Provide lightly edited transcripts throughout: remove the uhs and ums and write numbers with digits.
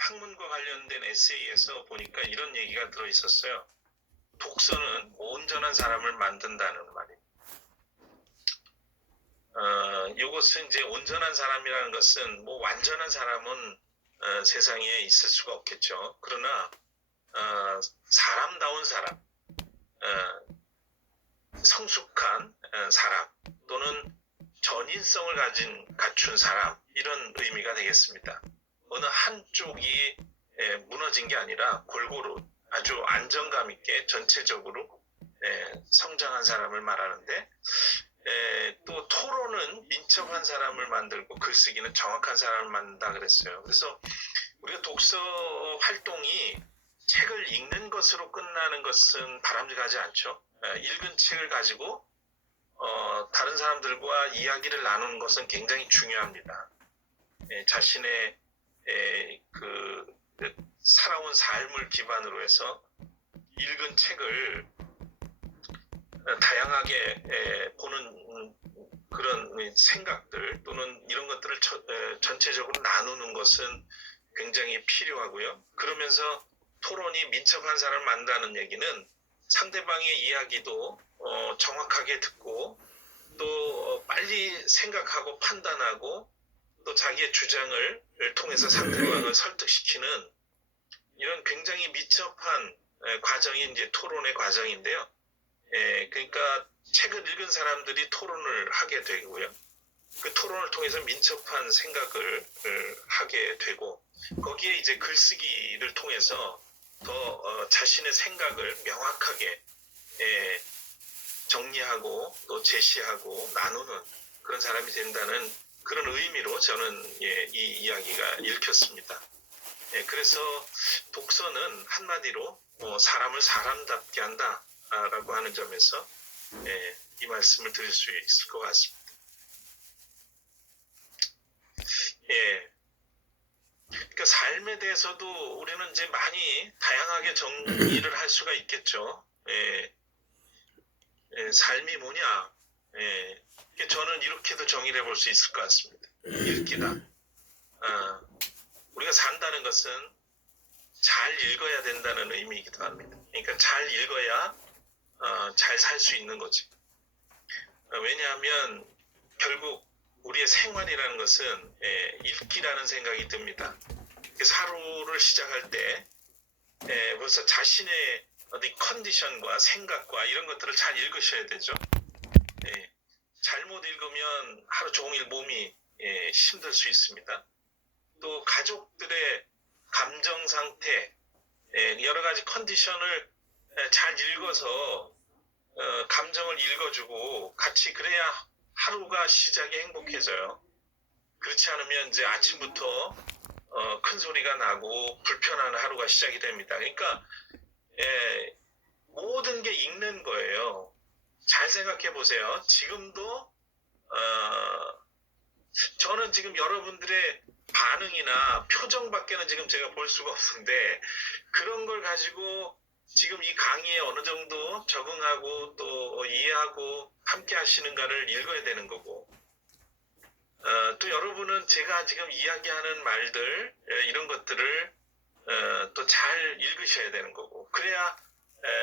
학문과 관련된 에세이에서 보니까 이런 얘기가 들어있었어요. 독서는 온전한 사람을 만든다는 말이에요. 이것은 이제 온전한 사람이라는 것은 뭐 완전한 사람은 세상에 있을 수가 없겠죠. 그러나 사람다운 사람, 성숙한 사람 또는 전인성을 갖춘 사람, 이런 의미가 되겠습니다. 어느 한쪽이 무너진 게 아니라 골고루 아주 안정감 있게 전체적으로 성장한 사람을 말하는데, 또 토론은 민첩한 사람을 만들고 글쓰기는 정확한 사람을 만든다 그랬어요. 그래서 우리가 독서 활동이 책을 읽는 것으로 끝나는 것은 바람직하지 않죠. 읽은 책을 가지고 다른 사람들과 이야기를 나누는 것은 굉장히 중요합니다. 자신의 그 살아온 삶을 기반으로 해서 읽은 책을 다양하게 보는 그런 생각들 또는 이런 것들을 전체적으로 나누는 것은 굉장히 필요하고요. 그러면서 토론이 민첩한 사람을 만든다는 얘기는 상대방의 이야기도 정확하게 듣고 또 빨리 생각하고 판단하고 또 자기의 주장을 통해서 상대방을 설득시키는 이런 굉장히 민첩한 과정이 이제 토론의 과정인데요. 그러니까 책을 읽은 사람들이 토론을 하게 되고요. 그 토론을 통해서 민첩한 생각을 하게 되고 거기에 이제 글쓰기를 통해서 더 자신의 생각을 명확하게 정리하고 또 제시하고 나누는 그런 사람이 된다는 그런 의미로 저는 이 이야기가 읽혔습니다. 그래서 독서는 한마디로 사람을 사람답게 한다라고 하는 점에서 이 말씀을 드릴 수 있을 것 같습니다. 그러니까 삶에 대해서도 우리는 이제 많이 다양하게 정의를 할 수가 있겠죠. 삶이 뭐냐? 저는 이렇게도 정의를 해볼 수 있을 것 같습니다. 읽기다. 우리가 산다는 것은 잘 읽어야 된다는 의미이기도 합니다. 그러니까 잘 읽어야 잘 살 수 있는 거죠. 왜냐하면 결국 우리의 생활이라는 것은 읽기라는 생각이 듭니다. 하루를 시작할 때 벌써 자신의 어디 컨디션과 생각과 이런 것들을 잘 읽으셔야 되죠. 잘못 읽으면 하루 종일 몸이 힘들 수 있습니다. 또 가족들의 감정 상태, 여러 가지 컨디션을 잘 읽어서 감정을 읽어주고 같이 그래야 하루가 시작이 행복해져요. 그렇지 않으면 이제 아침부터 큰 소리가 나고 불편한 하루가 시작이 됩니다. 그러니까 모든 게 읽는 거예요. 잘 생각해 보세요. 지금도 저는 지금 여러분들의 반응이나 표정밖에는 지금 제가 볼 수가 없는데 그런 걸 가지고 지금 이 강의에 어느 정도 적응하고 또 이해하고 함께 하시는가를 읽어야 되는 거고, 또 여러분은 제가 지금 이야기하는 말들 이런 것들을 또 잘 읽으셔야 되는 거고, 그래야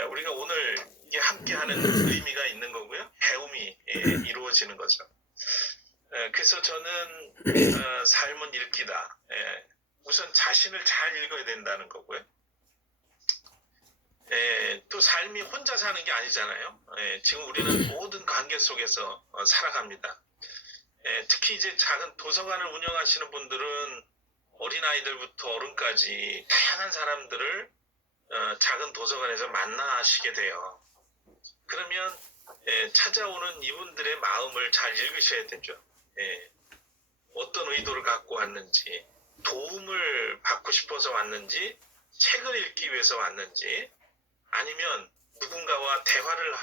우리가 오늘 이게 함께하는 의미가 있는 거고요. 배움이 이루어지는 거죠. 그래서 저는 삶은 읽기다. 우선 자신을 잘 읽어야 된다는 거고요. 또 삶이 혼자 사는 게 아니잖아요. 지금 우리는 모든 관계 속에서 살아갑니다. 특히 이제 작은 도서관을 운영하시는 분들은 어린아이들부터 어른까지 다양한 사람들을 작은 도서관에서 만나시게 돼요. 그러면 찾아오는 이분들의 마음을 잘 읽으셔야 되죠. 어떤 의도를 갖고 왔는지, 도움을 받고 싶어서 왔는지, 책을 읽기 위해서 왔는지, 아니면 누군가와 대화를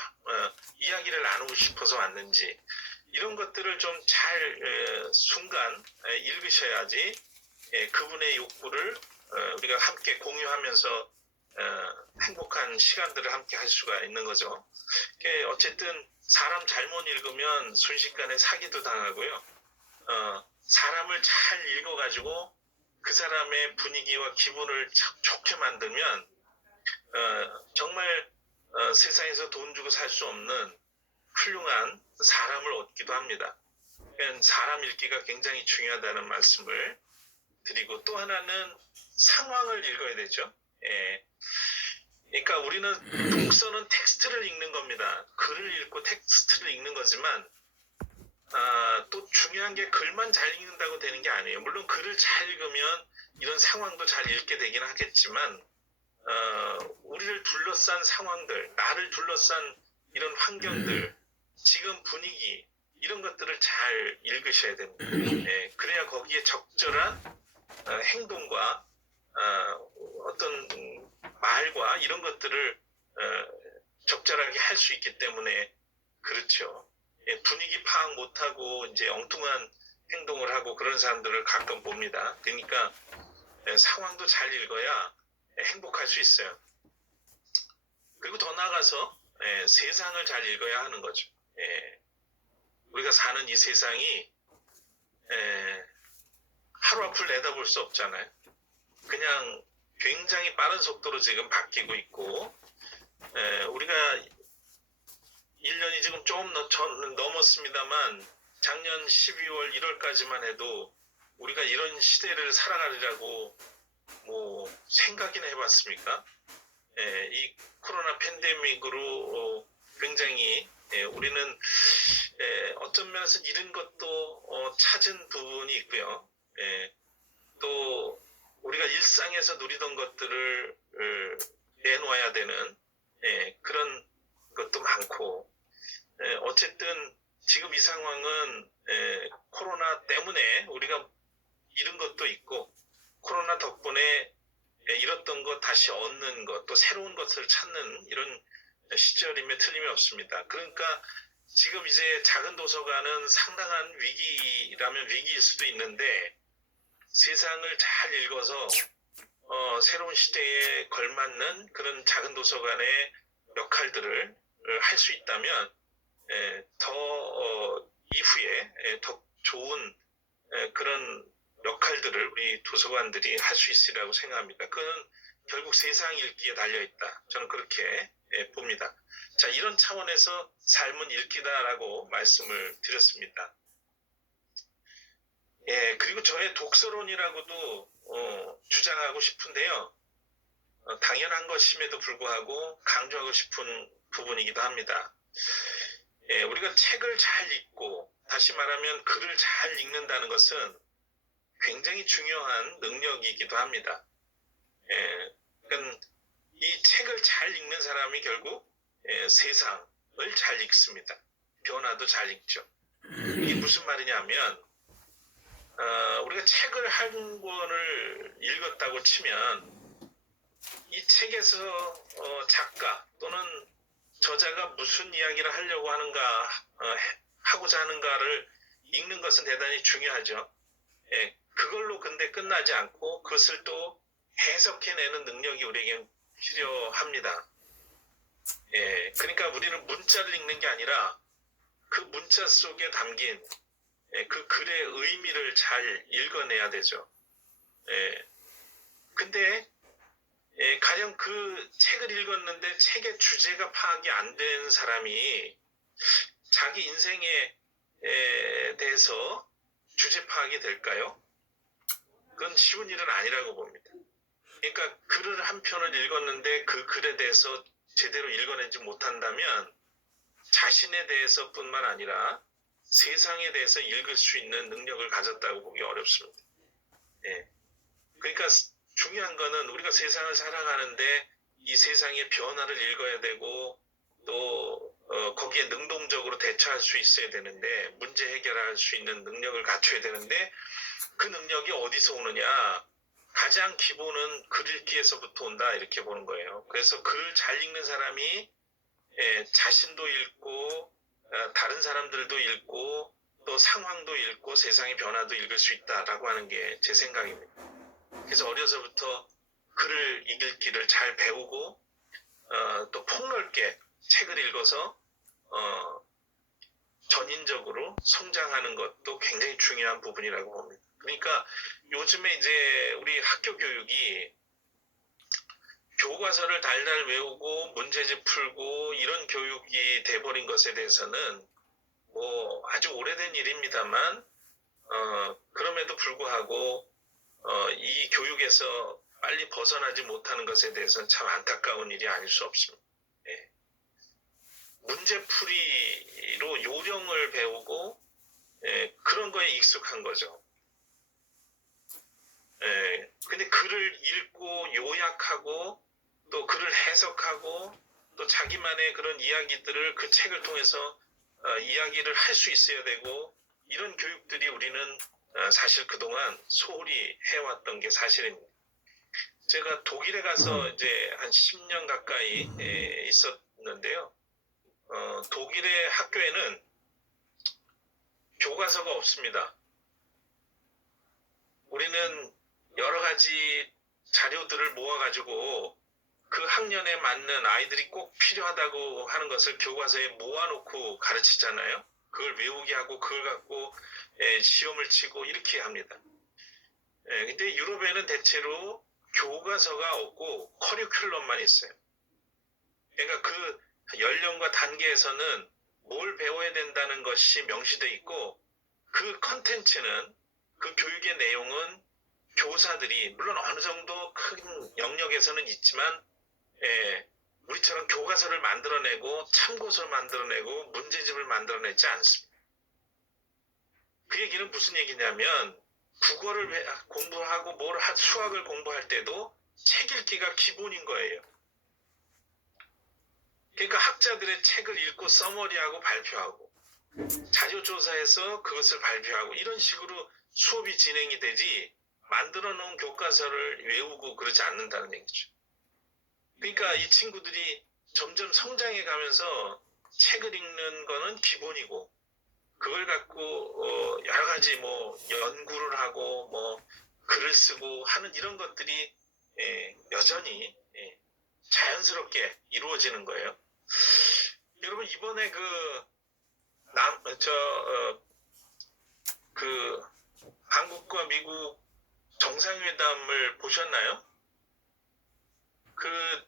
이야기를 나누고 싶어서 왔는지, 이런 것들을 좀 잘 순간 읽으셔야지 그분의 욕구를 우리가 함께 공유하면서 행복한 시간들을 함께 할 수가 있는 거죠. 어쨌든 사람 잘못 읽으면 순식간에 사기도 당하고요. 사람을 잘 읽어가지고 그 사람의 분위기와 기분을 좋게 만들면 정말 세상에서 돈 주고 살 수 없는 훌륭한 사람을 얻기도 합니다. 그러니까 사람 읽기가 굉장히 중요하다는 말씀을 드리고, 또 하나는 상황을 읽어야 되죠. 예. 그러니까 우리는 독서는 텍스트를 읽는 겁니다. 글을 읽고 텍스트를 읽는 거지만 또 중요한 게 글만 잘 읽는다고 되는 게 아니에요. 물론 글을 잘 읽으면 이런 상황도 잘 읽게 되긴 하겠지만 우리를 둘러싼 상황들, 나를 둘러싼 이런 환경들, 지금 분위기, 이런 것들을 잘 읽으셔야 됩니다. 예, 그래야 거기에 적절한 행동과 어떤 말과 이런 것들을 적절하게 할 수 있기 때문에 그렇죠. 예, 분위기 파악 못하고 이제 엉뚱한 행동을 하고 그런 사람들을 가끔 봅니다. 그러니까 상황도 잘 읽어야 행복할 수 있어요. 그리고 더 나아가서 세상을 잘 읽어야 하는 거죠. 우리가 사는 이 세상이 하루 앞을 내다볼 수 없잖아요. 그냥 굉장히 빠른 속도로 지금 바뀌고 있고, 우리가 1년이 지금 조금 넘었습니다만 작년 12월 1월까지만 해도 우리가 이런 시대를 살아가리라고 뭐 생각이나 해봤습니까? 이 코로나 팬데믹으로 굉장히 우리는 어떤 면에서 잃은 것도 찾은 부분이 있고요. 또 우리가 일상에서 누리던 것들을 내놓아야 되는 그런 것도 많고, 어쨌든 지금 이 상황은 코로나 때문에 우리가 잃은 것도 있고, 코로나 덕분에 잃었던 것 다시 얻는 것, 또 새로운 것을 찾는 이런 시절임에 틀림이 없습니다. 그러니까 지금 이제 작은 도서관은 상당한 위기라면 위기일 수도 있는데, 세상을 잘 읽어서 새로운 시대에 걸맞는 그런 작은 도서관의 역할들을 할 수 있다면 더 이후에 더 좋은 그런 역할들을 우리 도서관들이 할 수 있으리라고 생각합니다. 그건 결국 세상 읽기에 달려있다. 저는 그렇게 봅니다. 자, 이런 차원에서 삶은 읽기다라고 말씀을 드렸습니다. 그리고 저의 독서론이라고도 주장하고 싶은데요. 당연한 것임에도 불구하고 강조하고 싶은 부분이기도 합니다. 우리가 책을 잘 읽고, 다시 말하면 글을 잘 읽는다는 것은 굉장히 중요한 능력이기도 합니다. 그러니까 이 책을 잘 읽는 사람이 결국 세상을 잘 읽습니다. 변화도 잘 읽죠. 이게 무슨 말이냐면 우리가 책을 한 권을 읽었다고 치면 이 책에서 작가 또는 저자가 무슨 이야기를 하려고 하는가, 하고자 하는가를 읽는 것은 대단히 중요하죠. 그걸로 근데 끝나지 않고 그것을 또 해석해내는 능력이 우리에게 필요합니다. 그러니까 우리는 문자를 읽는 게 아니라 그 문자 속에 담긴 그 글의 의미를 잘 읽어내야 되죠. 근데 가령 그 책을 읽었는데 책의 주제가 파악이 안 된 사람이 자기 인생에 대해서 주제 파악이 될까요? 그건 쉬운 일은 아니라고 봅니다. 그러니까 글을 한 편을 읽었는데 그 글에 대해서 제대로 읽어내지 못한다면 자신에 대해서뿐만 아니라 세상에 대해서 읽을 수 있는 능력을 가졌다고 보기 어렵습니다. 그러니까 중요한 거는 우리가 세상을 살아가는데 이 세상의 변화를 읽어야 되고, 또 거기에 능동적으로 대처할 수 있어야 되는데, 문제 해결할 수 있는 능력을 갖춰야 되는데, 그 능력이 어디서 오느냐? 가장 기본은 글 읽기에서부터 온다, 이렇게 보는 거예요. 그래서 글을 잘 읽는 사람이 자신도 읽고 다른 사람들도 읽고 또 상황도 읽고 세상의 변화도 읽을 수 있다라고 하는 게 제 생각입니다. 그래서 어려서부터 글을 읽기를 잘 배우고 또 폭넓게 책을 읽어서 전인적으로 성장하는 것도 굉장히 중요한 부분이라고 봅니다. 그러니까 요즘에 이제 우리 학교 교육이 교과서를 달달 외우고 문제집 풀고 이런 교육이 돼버린 것에 대해서는 뭐 아주 오래된 일입니다만 그럼에도 불구하고 이 교육에서 빨리 벗어나지 못하는 것에 대해서는 참 안타까운 일이 아닐 수 없습니다. 예. 문제풀이로 요령을 배우고 그런 거에 익숙한 거죠. 근데 글을 읽고 요약하고 또 글을 해석하고 또 자기만의 그런 이야기들을 그 책을 통해서 이야기를 할 수 있어야 되고 이런 교육들이 우리는 사실 그동안 소홀히 해왔던 게 사실입니다. 제가 독일에 가서 이제 한 10년 가까이 있었는데요. 독일의 학교에는 교과서가 없습니다. 우리는 여러 가지 자료들을 모아가지고 그 학년에 맞는 아이들이 꼭 필요하다고 하는 것을 교과서에 모아놓고 가르치잖아요. 그걸 외우게 하고 그걸 갖고 시험을 치고 이렇게 합니다. 근데 유럽에는 대체로 교과서가 없고 커리큘럼만 있어요. 그러니까 그 연령과 단계에서는 뭘 배워야 된다는 것이 명시되어 있고 그 컨텐츠는 그 교육의 내용은 교사들이 물론 어느 정도 큰 영역에서는 있지만 우리처럼 교과서를 만들어내고 참고서를 만들어내고 문제집을 만들어내지 않습니다. 그 얘기는 무슨 얘기냐면 국어를 공부하고 수학을 공부할 때도 책 읽기가 기본인 거예요. 그러니까 학자들의 책을 읽고 서머리하고 발표하고 자료조사해서 그것을 발표하고 이런 식으로 수업이 진행이 되지 만들어 놓은 교과서를 외우고 그러지 않는다는 얘기죠. 그러니까 이 친구들이 점점 성장해 가면서 책을 읽는 거는 기본이고 그걸 갖고 여러 가지 뭐 연구를 하고 뭐 글을 쓰고 하는 이런 것들이 여전히 자연스럽게 이루어지는 거예요. 여러분 이번에 그 한국과 미국 정상회담을 보셨나요? 그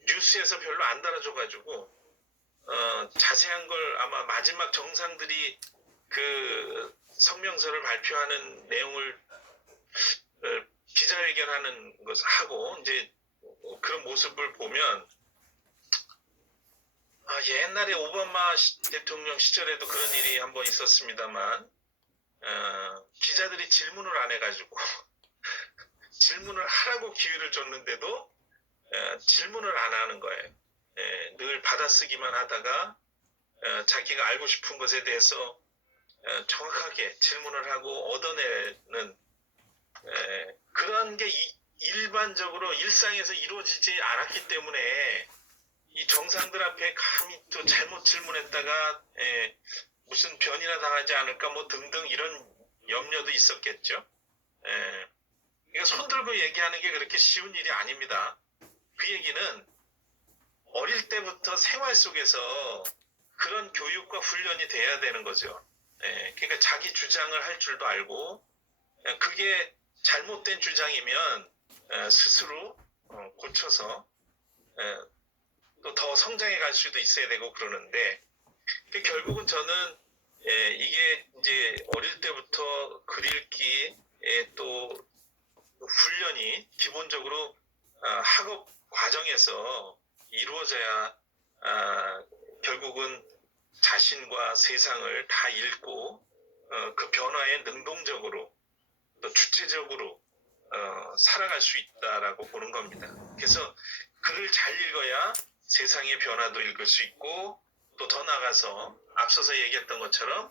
뉴스에서 별로 안 달아줘가지고 자세한 걸 아마 마지막 정상들이 그 성명서를 발표하는 내용을 기자회견하는 것을 하고 이제 그런 모습을 보면 옛날에 오바마 대통령 시절에도 그런 일이 한번 있었습니다만 기자들이 질문을 안 해가지고 질문을 하라고 기회를 줬는데도 질문을 안 하는 거예요. 늘 받아쓰기만 하다가 자기가 알고 싶은 것에 대해서 정확하게 질문을 하고 얻어내는 그런 게 일반적으로 일상에서 이루어지지 않았기 때문에 이 정상들 앞에 감히 또 잘못 질문했다가 무슨 변이나 당하지 않을까 뭐 등등 이런 염려도 있었겠죠. 그러니까 손들고 얘기하는 게 그렇게 쉬운 일이 아닙니다. 그 얘기는 어릴 때부터 생활 속에서 그런 교육과 훈련이 돼야 되는 거죠. 그러니까 자기 주장을 할 줄도 알고 그게 잘못된 주장이면 스스로 고쳐서 또 더 성장해 갈 수도 있어야 되고 그러는데 결국은 저는 이게 이제 어릴 때부터 글 읽기에 또 훈련이 기본적으로 학업 과정에서 이루어져야 결국은 자신과 세상을 다 읽고 그 변화에 능동적으로 또 주체적으로 살아갈 수 있다라고 보는 겁니다. 그래서 글을 잘 읽어야 세상의 변화도 읽을 수 있고 또 더 나아가서 앞서서 얘기했던 것처럼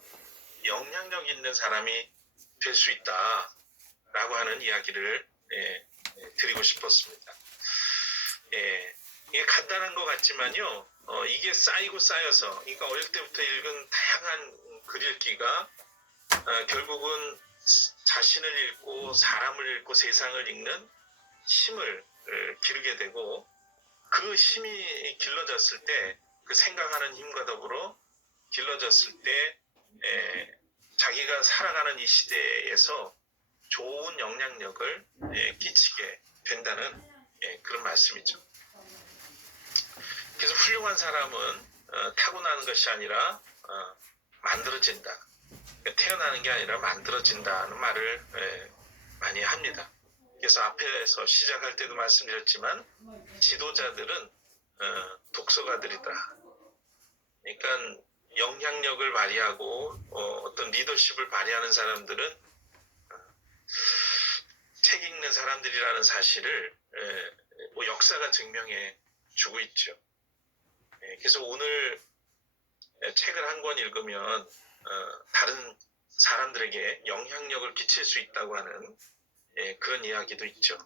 영향력 있는 사람이 될 수 있다라고 하는 이야기를 드리고 싶었습니다. 이게 간단한 것 같지만요. 이게 쌓이고 쌓여서 그러니까 어릴 때부터 읽은 다양한 글 읽기가 결국은 자신을 읽고 사람을 읽고 세상을 읽는 힘을 기르게 되고 그 힘이 길러졌을 때 그 생각하는 힘과 더불어 길러졌을 때 자기가 살아가는 이 시대에서 좋은 영향력을 끼치게 된다는 그런 말씀이죠. 그래서 훌륭한 사람은 타고나는 것이 아니라 만들어진다. 태어나는 게 아니라 만들어진다는 말을 많이 합니다. 그래서 앞에서 시작할 때도 말씀드렸지만 지도자들은 독서가들이다. 그러니까 영향력을 발휘하고 어떤 리더십을 발휘하는 사람들은 책 읽는 사람들이라는 사실을 뭐 역사가 증명해 주고 있죠. 그래서 오늘 책을 한 권 읽으면 다른 사람들에게 영향력을 끼칠 수 있다고 하는 그런 이야기도 있죠.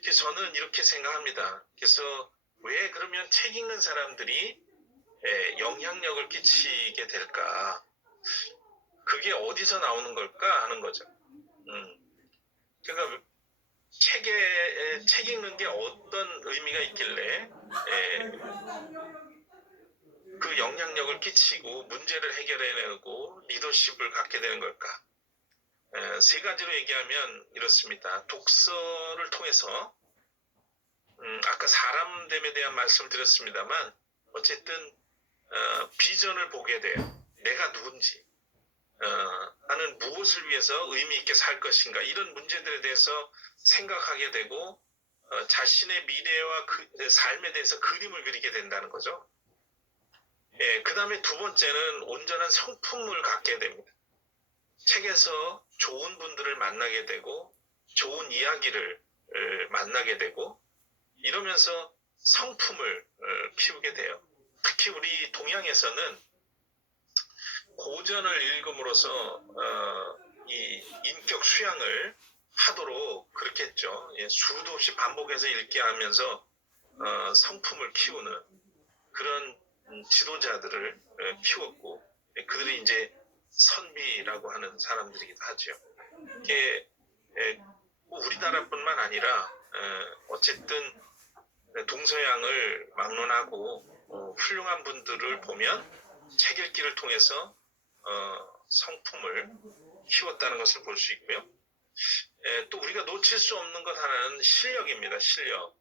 그래서 저는 이렇게 생각합니다. 그래서 왜 그러면 책 읽는 사람들이 영향력을 끼치게 될까? 그게 어디서 나오는 걸까 하는 거죠. 그러니까 책 읽는 게 어떤 의미가 있길래 그 영향력을 끼치고 문제를 해결해내고 리더십을 갖게 되는 걸까? 세 가지로 얘기하면 이렇습니다. 독서를 통해서 아까 사람됨에 대한 말씀을 드렸습니다만 어쨌든 비전을 보게 돼요. 내가 누군지, 나는 무엇을 위해서 의미 있게 살 것인가 이런 문제들에 대해서 생각하게 되고 자신의 미래와 그 삶에 대해서 그림을 그리게 된다는 거죠. 그 다음에 두 번째는 온전한 성품을 갖게 됩니다. 책에서 좋은 분들을 만나게 되고 좋은 이야기를 만나게 되고 이러면서 성품을 키우게 돼요. 특히 우리 동양에서는 고전을 읽음으로써 이 인격 수양을 하도록 그렇게 했죠. 수도 없이 반복해서 읽게 하면서 성품을 키우는 그런 지도자들을 키웠고 그들이 이제 선비라고 하는 사람들이기도 하죠. 이게 우리나라뿐만 아니라 어쨌든 동서양을 막론하고 훌륭한 분들을 보면 책 읽기를 통해서 성품을 키웠다는 것을 볼 수 있고요. 또 우리가 놓칠 수 없는 것 하나는 실력입니다. 실력.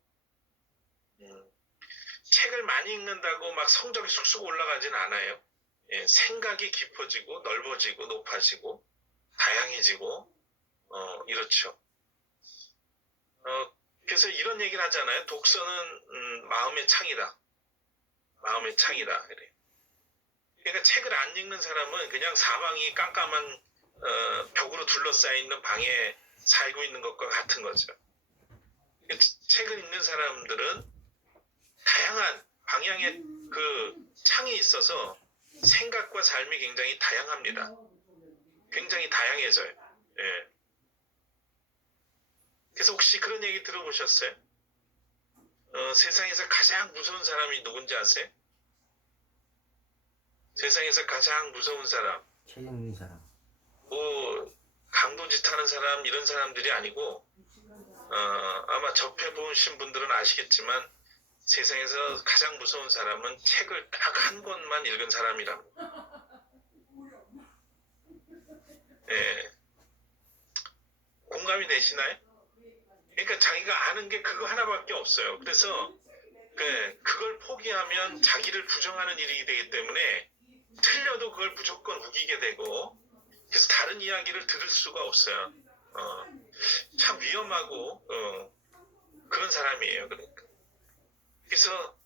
책을 많이 읽는다고 막 성적이 쑥쑥 올라가지는 않아요. 생각이 깊어지고 넓어지고 높아지고 다양해지고 이렇죠. 그래서 이런 얘기를 하잖아요. 독서는 마음의 창이다. 마음의 창이다. 그래. 그러니까 책을 안 읽는 사람은 그냥 사방이 깜깜한 벽으로 둘러싸여 있는 방에 살고 있는 것과 같은 거죠. 책을 읽는 사람들은 다양한 방향의 그 창이 있어서 생각과 삶이 굉장히 다양합니다. 굉장히 다양해져요. 예. 그래서 혹시 그런 얘기 들어보셨어요? 세상에서 가장 무서운 사람이 누군지 아세요? 세상에서 가장 무서운 사람. 책 읽는 사람. 뭐 강도짓 하는 사람 이런 사람들이 아니고 아마 접해보신 분들은 아시겠지만 세상에서 가장 무서운 사람은 책을 딱 한 권만 읽은 사람이랍니다. 예. 공감이 되시나요? 그러니까 자기가 아는 게 그거 하나밖에 없어요. 그래서 그걸 포기하면 자기를 부정하는 일이 되기 때문에 틀려도 그걸 무조건 우기게 되고 그래서 다른 이야기를 들을 수가 없어요. 참 위험하고 그런 사람이에요. 그러니까. 그래서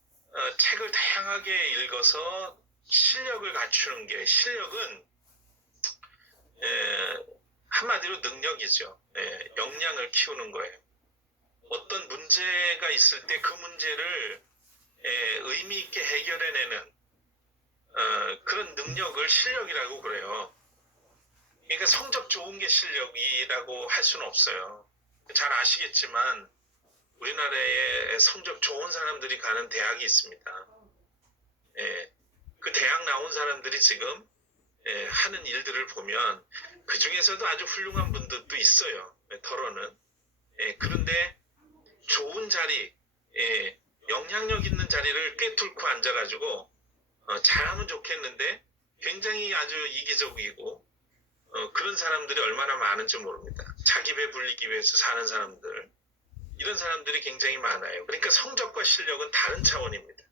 책을 다양하게 읽어서 실력을 갖추는 게 실력은 한마디로 능력이죠. 역량을 키우는 거예요. 어떤 문제가 있을 때 그 문제를 의미 있게 해결해내는 그런 능력을 실력이라고 그래요. 그러니까 성적 좋은 게 실력이라고 할 수는 없어요. 잘 아시겠지만 우리나라에 성적 좋은 사람들이 가는 대학이 있습니다. 그 대학 나온 사람들이 지금 하는 일들을 보면 그 중에서도 아주 훌륭한 분들도 있어요. 덜어는. 그런데 좋은 자리, 영향력 있는 자리를 꿰뚫고 앉아가지고 잘하면 좋겠는데 굉장히 아주 이기적이고 그런 사람들이 얼마나 많은지 모릅니다. 자기 배 불리기 위해서 사는 사람들. 이런 사람들이 굉장히 많아요. 그러니까 성적과 실력은 다른 차원입니다.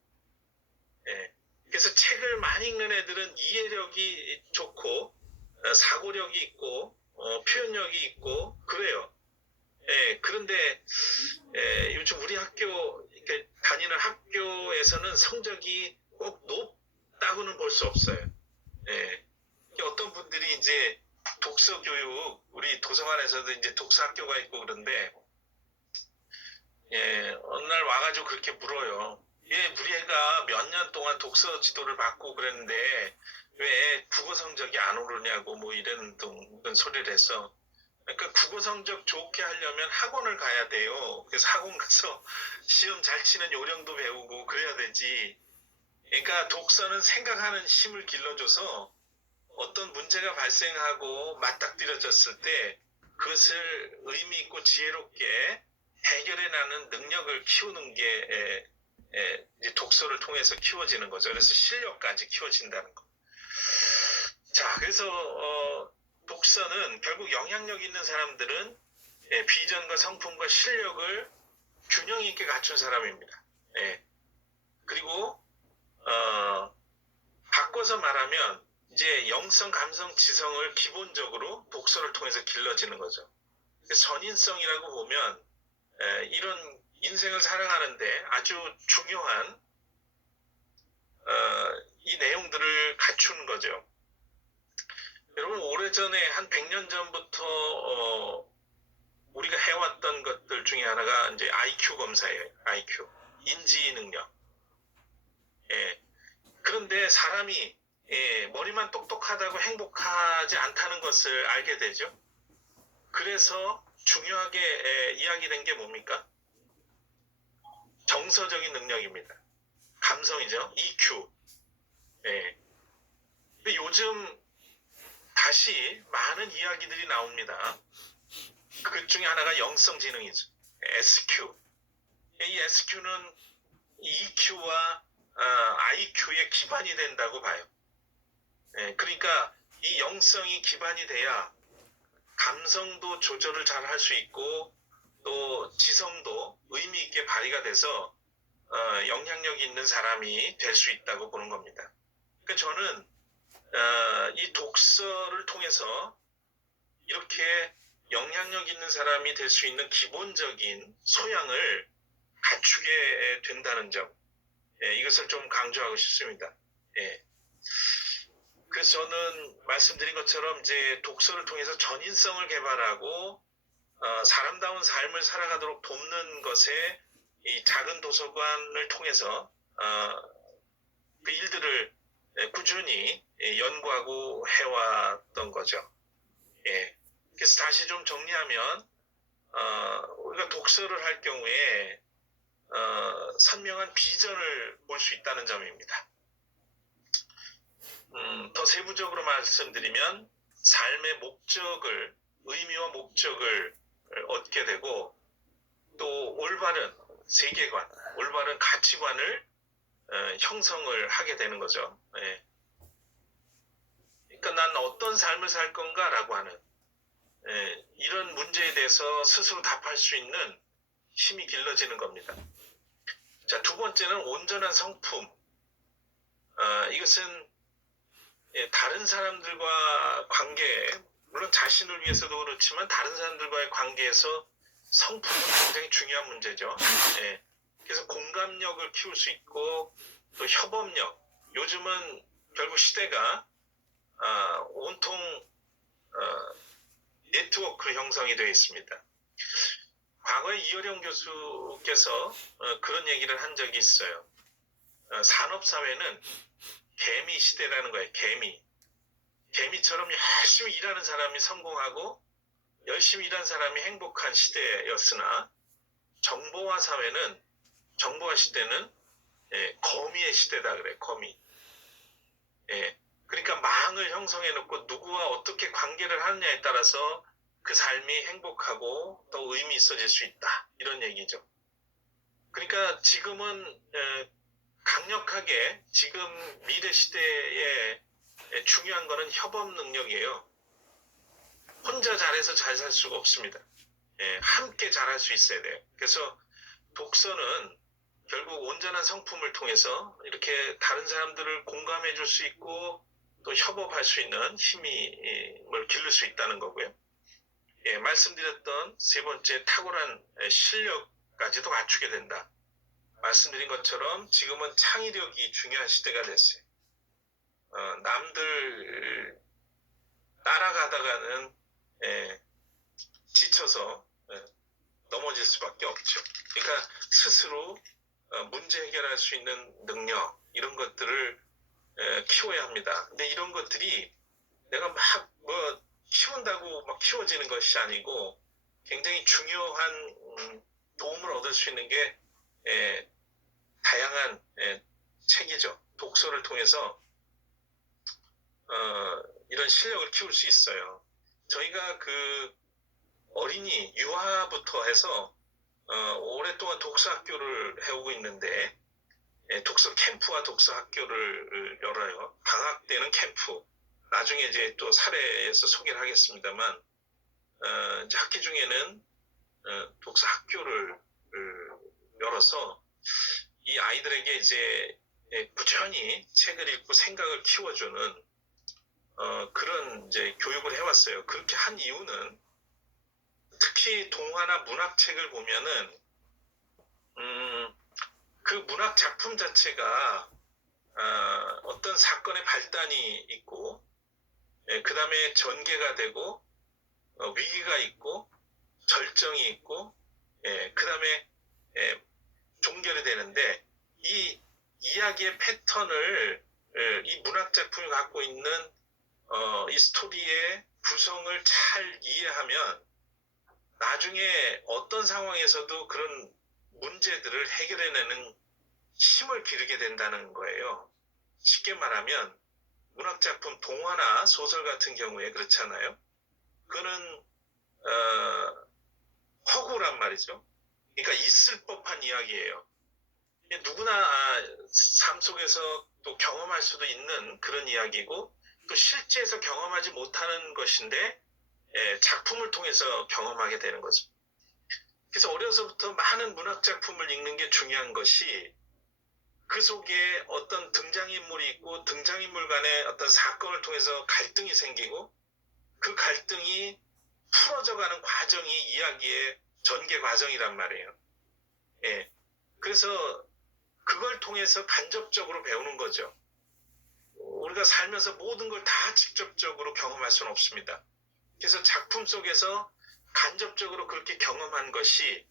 예. 그래서 책을 많이 읽는 애들은 이해력이 좋고, 사고력이 있고, 표현력이 있고, 그래요. 예, 그런데, 요즘 우리 학교, 이렇게 다니는 학교에서는 성적이 꼭 높다고는 볼 수 없어요. 예. 어떤 분들이 이제 독서 교육, 우리 도서관에서도 이제 독서 학교가 있고 그런데, 예, 어느 날 와가지고 그렇게 물어요. 예, 우리 애가 몇 년 동안 독서 지도를 받고 그랬는데, 왜 국어 성적이 안 오르냐고 뭐 이런 소리를 해서. 그러니까 국어 성적 좋게 하려면 학원을 가야 돼요. 그래서 학원 가서 시험 잘 치는 요령도 배우고 그래야 되지. 그러니까 독서는 생각하는 힘을 길러줘서 어떤 문제가 발생하고 맞닥뜨려졌을 때 그것을 의미 있고 지혜롭게 해결해 나가는 능력을 키우는 게 이제 독서를 통해서 키워지는 거죠. 그래서 실력까지 키워진다는 거. 자, 그래서 독서는 결국 영향력 있는 사람들은 비전과 성품과 실력을 균형 있게 갖춘 사람입니다. 예. 그리고 바꿔서 말하면 이제 영성, 감성, 지성을 기본적으로 독서를 통해서 길러지는 거죠. 전인성이라고 보면 이런 인생을 살아가는데 아주 중요한 이 내용들을 갖추는 거죠. 여러분, 오래전에 한 100년 전부터 우리가 해왔던 것들 중에 하나가 이제 IQ 검사예요. IQ. 인지 능력. 예. 그런데 사람이 머리만 똑똑하다고 행복하지 않다는 것을 알게 되죠. 그래서 중요하게 이야기된 게 뭡니까? 정서적인 능력입니다. 감성이죠. EQ. 예. 근데 요즘 다시 많은 이야기들이 나옵니다. 그 중에 하나가 영성지능이죠. SQ. 이 SQ는 EQ와 IQ의 기반이 된다고 봐요. 그러니까 이 영성이 기반이 돼야 감성도 조절을 잘 할 수 있고 또 지성도 의미 있게 발휘가 돼서 영향력이 있는 사람이 될 수 있다고 보는 겁니다. 그러니까 저는 이 독서를 통해서 이렇게 영향력 있는 사람이 될 수 있는 기본적인 소양을 갖추게 된다는 점, 이것을 좀 강조하고 싶습니다. 그래서 저는 말씀드린 것처럼 이제 독서를 통해서 전인성을 개발하고 사람다운 삶을 살아가도록 돕는 것에 이 작은 도서관을 통해서 그 일들을 꾸준히 연구하고 해왔던 거죠. 그래서 다시 좀 정리하면 우리가 독서를 할 경우에 선명한 비전을 볼 수 있다는 점입니다. 더 세부적으로 말씀드리면 삶의 목적을, 의미와 목적을 얻게 되고 또 올바른 세계관, 올바른 가치관을 형성을 하게 되는 거죠. 그러니까 난 어떤 삶을 살 건가라고 하는 이런 문제에 대해서 스스로 답할 수 있는 힘이 길러지는 겁니다. 자, 두 번째는 온전한 성품. 이것은 다른 사람들과 관계, 물론 자신을 위해서도 그렇지만 다른 사람들과의 관계에서 성품은 굉장히 중요한 문제죠. 그래서 공감력을 키울 수 있고 또 협업력. 요즘은 결국 시대가 온통 네트워크 형성이 되어 있습니다. 과거에 이효령 교수께서 그런 얘기를 한 적이 있어요. 산업사회는 개미 시대라는 거예요. 개미처럼 열심히 일하는 사람이 성공하고 열심히 일한 사람이 행복한 시대였으나 정보화 시대는 거미의 시대다 그래. 거미. 그러니까 망을 형성해 놓고 누구와 어떻게 관계를 하느냐에 따라서 그 삶이 행복하고 또 의미 있어질 수 있다. 이런 얘기죠. 그러니까 지금은 강력하게 지금 미래 시대에 중요한 거는 협업 능력이에요. 혼자 잘해서 잘 살 수가 없습니다. 예, 함께 잘할 수 있어야 돼요. 그래서 독서는 결국 온전한 성품을 통해서 이렇게 다른 사람들을 공감해 줄 수 있고 또 협업할 수 있는 힘을 기를 수 있다는 거고요. 예, 말씀드렸던 세 번째 탁월한 실력까지도 갖추게 된다. 말씀드린 것처럼 지금은 창의력이 중요한 시대가 됐어요. 남들 따라가다가는 지쳐서 넘어질 수밖에 없죠. 그러니까 스스로 문제 해결할 수 있는 능력 이런 것들을 키워야 합니다. 근데 이런 것들이 내가 막 키운다고 막 키워지는 것이 아니고 굉장히 중요한 도움을 얻을 수 있는 게 다양한 책이죠. 독서를 통해서 이런 실력을 키울 수 있어요. 저희가 그 어린이 유아부터 해서 오랫동안 독서 학교를 해오고 있는데 독서 캠프와 독서 학교를 열어요. 방학 때는 캠프. 나중에 이제 또 사례에서 소개를 하겠습니다만 이제 학기 중에는 독서 학교를 열어서 이 아이들에게 이제 꾸준히 책을 읽고 생각을 키워주는 그런 이제 교육을 해왔어요. 그렇게 한 이유는 특히 동화나 문학책을 보면은 그 문학 작품 자체가 어떤 사건의 발단이 있고 그 다음에 전개가 되고 위기가 있고 절정이 있고 그 다음에 종결이 되는데 이 이야기의 패턴을 이 문학 작품이 갖고 있는 이 스토리의 구성을 잘 이해하면 나중에 어떤 상황에서도 그런 문제들을 해결해내는 힘을 기르게 된다는 거예요. 쉽게 말하면 문학작품 동화나 소설 같은 경우에 그렇잖아요. 그거는 허구란 말이죠. 그러니까 있을 법한 이야기예요. 누구나 삶 속에서 또 경험할 수도 있는 그런 이야기고 또 실제에서 경험하지 못하는 것인데 작품을 통해서 경험하게 되는 거죠. 그래서 어려서부터 많은 문학작품을 읽는 게 중요한 것이 그 속에 어떤 등장인물이 있고 등장인물 간의 어떤 사건을 통해서 갈등이 생기고 그 갈등이 풀어져가는 과정이 이야기의 전개 과정이란 말이에요. 그래서 그걸 통해서 간접적으로 배우는 거죠. 우리가 살면서 모든 걸 다 직접적으로 경험할 수는 없습니다. 그래서 작품 속에서 간접적으로 그렇게 경험한 것이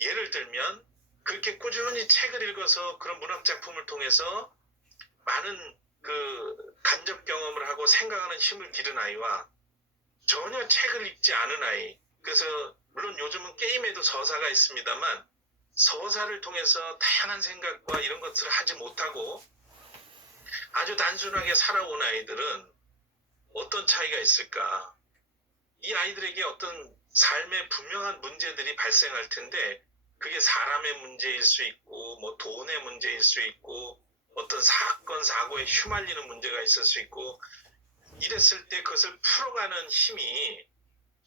예를 들면 그렇게 꾸준히 책을 읽어서 그런 문학작품을 통해서 많은 그 간접 경험을 하고 생각하는 힘을 기른 아이와 전혀 책을 읽지 않은 아이, 그래서 물론 요즘은 게임에도 서사가 있습니다만 서사를 통해서 다양한 생각과 이런 것들을 하지 못하고 아주 단순하게 살아온 아이들은 어떤 차이가 있을까? 이 아이들에게 어떤 삶의 분명한 문제들이 발생할 텐데 그게 사람의 문제일 수 있고 뭐 돈의 문제일 수 있고 어떤 사건 사고에 휘말리는 문제가 있을 수 있고 이랬을 때 그것을 풀어가는 힘이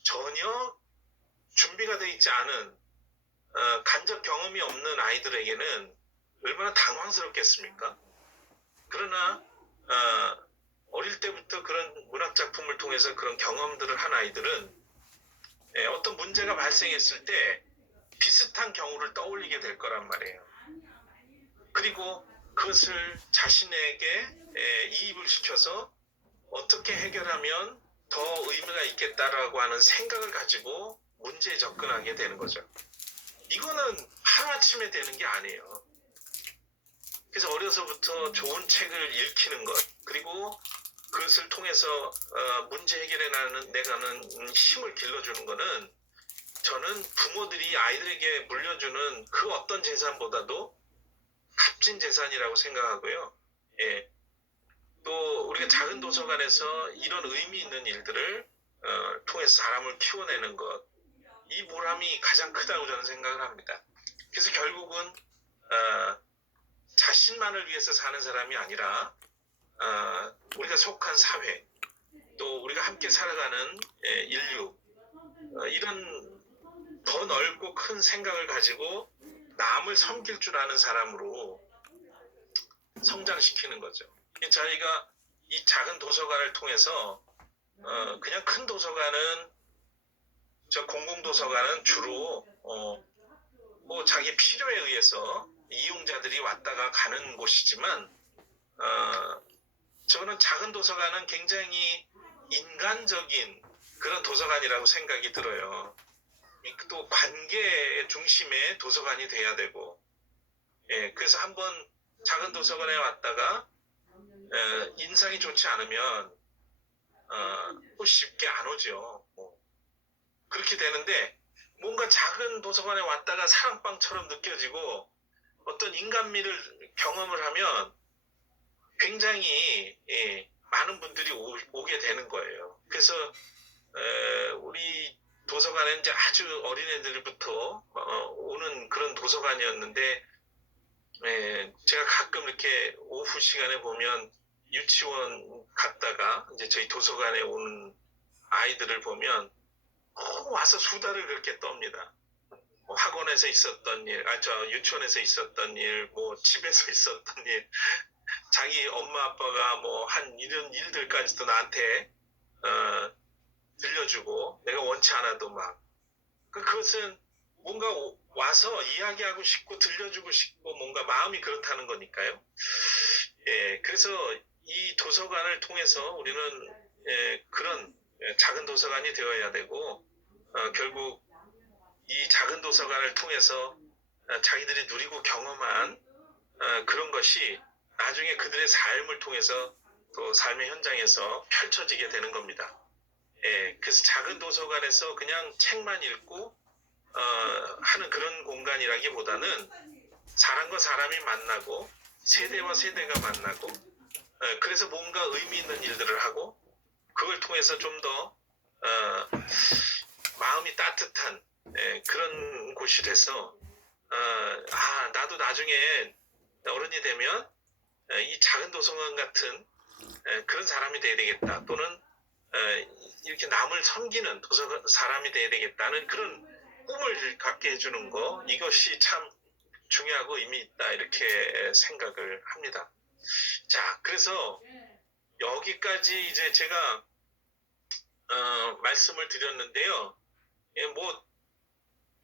전혀 준비가 되어 있지 않은 간접 경험이 없는 아이들에게는 얼마나 당황스럽겠습니까? 그러나 어릴 때부터 그런 문학작품을 통해서 그런 경험들을 한 아이들은 어떤 문제가 발생했을 때 비슷한 경우를 떠올리게 될 거란 말이에요. 그리고 그것을 자신에게 이입을 시켜서 어떻게 해결하면 더 의미가 있겠다라고 하는 생각을 가지고 문제에 접근하게 되는 거죠. 이거는 하루아침에 되는 게 아니에요. 그래서 어려서부터 좋은 책을 읽히는 것, 그리고 그것을 통해서 문제 해결에 나가는 힘을 길러주는 것은 저는 부모들이 아이들에게 물려주는 그 어떤 재산보다도 값진 재산이라고 생각하고요. 또 우리가 작은 도서관에서 이런 의미 있는 일들을 통해서 사람을 키워내는 것, 이 보람이 가장 크다고 저는 생각을 합니다. 그래서 결국은 자신만을 위해서 사는 사람이 아니라 우리가 속한 사회, 또 또 우리가 함께 살아가는 인류, 이런 더 넓고 큰 생각을 가지고 남을 섬길 줄 아는 사람으로 성장시키는 거죠. 저희가 이 작은 도서관을 통해서 그냥 큰 도서관은, 저 공공도서관은 주로 뭐 자기 필요에 의해서 이용자들이 왔다가 가는 곳이지만, 저는 작은 도서관은 굉장히 인간적인 그런 도서관이라고 생각이 들어요. 또 관계 중심의 도서관이 돼야 되고, 그래서 한번 작은 도서관에 왔다가 인상이 좋지 않으면 또 쉽게 안 오죠. 그렇게 되는데, 뭔가 작은 도서관에 왔다가 사랑방처럼 느껴지고 어떤 인간미를 경험을 하면 굉장히 많은 분들이 오게 되는 거예요. 그래서 우리 도서관은 이제 아주 어린애들부터 오는 그런 도서관이었는데, 제가 가끔 이렇게 오후 시간에 보면 유치원 갔다가 이제 저희 도서관에 오는 아이들을 보면 와서 수다를 그렇게 떱니다. 뭐 학원에서 있었던 일, 유치원에서 있었던 일, 뭐 집에서 있었던 일, 자기 엄마 아빠가 뭐 한 이런 일들까지도 나한테 들려주고, 내가 원치 않아도 막 그것은 뭔가 와서 이야기하고 싶고 들려주고 싶고 뭔가 마음이 그렇다는 거니까요. 그래서 이 도서관을 통해서 우리는 그런 작은 도서관이 되어야 되고, 결국 이 작은 도서관을 통해서 자기들이 누리고 경험한 그런 것이 나중에 그들의 삶을 통해서 또 삶의 현장에서 펼쳐지게 되는 겁니다. 그래서 작은 도서관에서 그냥 책만 읽고 하는 그런 공간이라기보다는 사람과 사람이 만나고 세대와 세대가 만나고, 그래서 뭔가 의미 있는 일들을 하고, 그걸 통해서 좀 더 마음이 따뜻한 그런 곳이 돼서 나도 나중에 어른이 되면 이 작은 도서관 같은 그런 사람이 돼야 되겠다, 또는 이렇게 남을 섬기는 사람이 돼야 되겠다는 그런 꿈을 갖게 해주는 거, 이것이 참 중요하고 의미 있다, 이렇게 생각을 합니다. 자, 그래서 여기까지 이제 제가 말씀을 드렸는데요. 뭐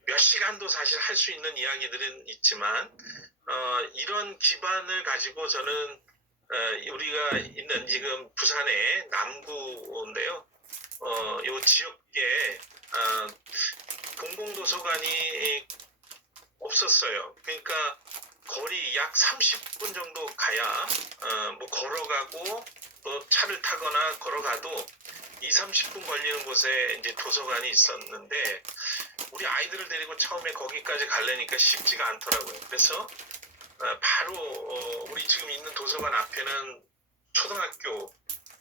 몇 시간도 사실 할 수 있는 이야기들은 있지만, 이런 기반을 가지고 저는 우리가 있는 지금 부산의 남구인데요. 요 지역에 공공도서관이 없었어요. 그러니까 거리 약 30분 정도 가야 뭐 걸어가고 또 차를 타거나 걸어가도 20-30분 걸리는 곳에 이제 도서관이 있었는데, 우리 아이들을 데리고 처음에 거기까지 가려니까 쉽지가 않더라고요. 그래서 바로 우리 지금 있는 도서관 앞에는 초등학교,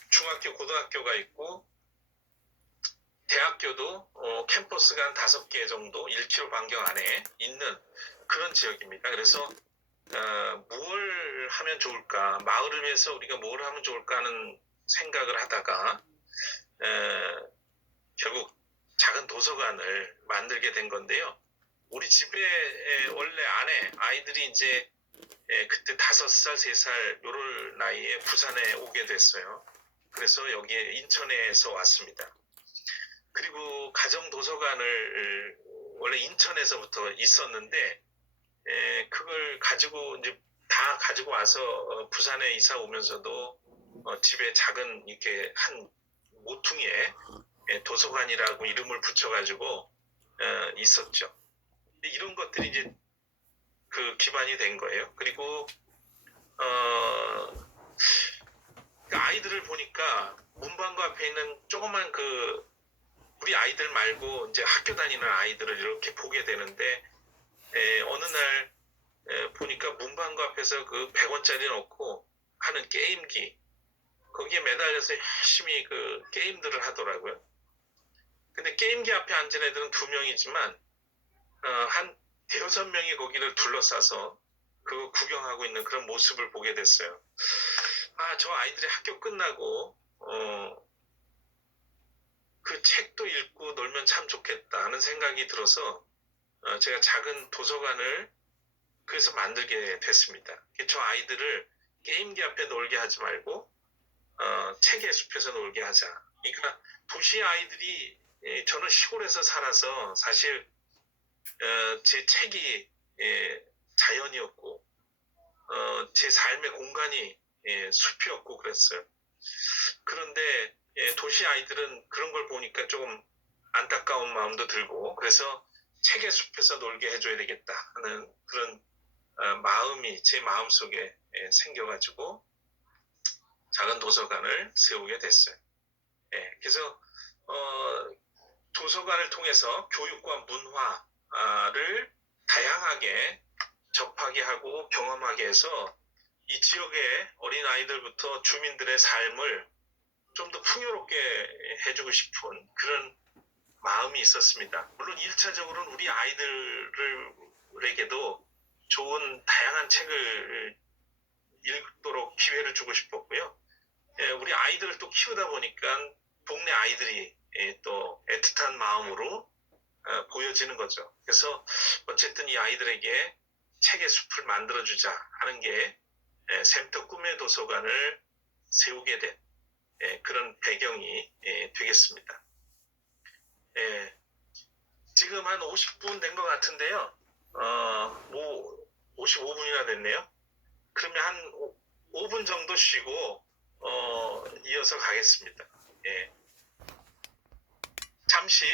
중학교, 고등학교가 있고, 대학교도 캠퍼스가 한 5개 정도 1km 반경 안에 있는 그런 지역입니다. 그래서 뭘 하면 좋을까, 마을을 위해서 우리가 뭘 하면 좋을까 하는 생각을 하다가 결국 작은 도서관을 만들게 된 건데요. 우리 집에 원래 아이들이 이제 그때 5살, 3살 요럴 나이에 부산에 오게 됐어요. 그래서 여기에 인천에서 왔습니다. 그리고 가정도서관을 원래 인천에서부터 있었는데, 그걸 가지고 이제 다 가지고 와서 부산에 이사 오면서도 집에 작은 이렇게 한 모퉁이에 도서관이라고 이름을 붙여가지고 있었죠. 이런 것들이 이제 그 기반이 된 거예요. 그리고 아이들을 보니까 문방구 앞에 있는 조그만 우리 아이들 말고 이제 학교 다니는 아이들을 이렇게 보게 되는데, 어느 날 보니까 문방구 앞에서 그 100원짜리 넣고 하는 게임기, 거기에 매달려서 열심히 그 게임들을 하더라고요. 근데 게임기 앞에 앉은 애들은 2명이지만 한 5-6명이 거기를 둘러싸서 그거 구경하고 있는 그런 모습을 보게 됐어요. 저 아이들이 학교 끝나고 그 책도 읽고 놀면 참 좋겠다 하는 생각이 들어서 제가 작은 도서관을 그래서 만들게 됐습니다. 저 아이들을 게임기 앞에 놀게 하지 말고 책의 숲에서 놀게 하자. 그러니까 도시 아이들이 저는 시골에서 살아서 사실 제 책이 자연이었고 제 삶의 공간이 숲이었고 그랬어요. 그런데 도시 아이들은 그런 걸 보니까 조금 안타까운 마음도 들고 그래서 책의 숲에서 놀게 해줘야 되겠다 하는 그런 마음이 제 마음속에 생겨가지고 작은 도서관을 세우게 됐어요. 그래서 도서관을 통해서 교육과 문화를 다양하게 접하게 하고 경험하게 해서 이 지역의 어린아이들부터 주민들의 삶을 좀 더 풍요롭게 해주고 싶은 그런 마음이 있었습니다. 물론 1차적으로는 우리 아이들에게도 좋은 다양한 책을 읽도록 기회를 주고 싶었고요. 우리 아이들을 또 키우다 보니까 동네 아이들이 또 애틋한 마음으로 보여지는 거죠. 그래서 어쨌든 이 아이들에게 책의 숲을 만들어주자 하는 게 샘터 꿈의 도서관을 세우게 된 그런 배경이 되겠습니다. 지금 한 50분 된 것 같은데요. 뭐 55분이나 됐네요. 그러면 한 5분 정도 쉬고 이어서 가겠습니다. 잠시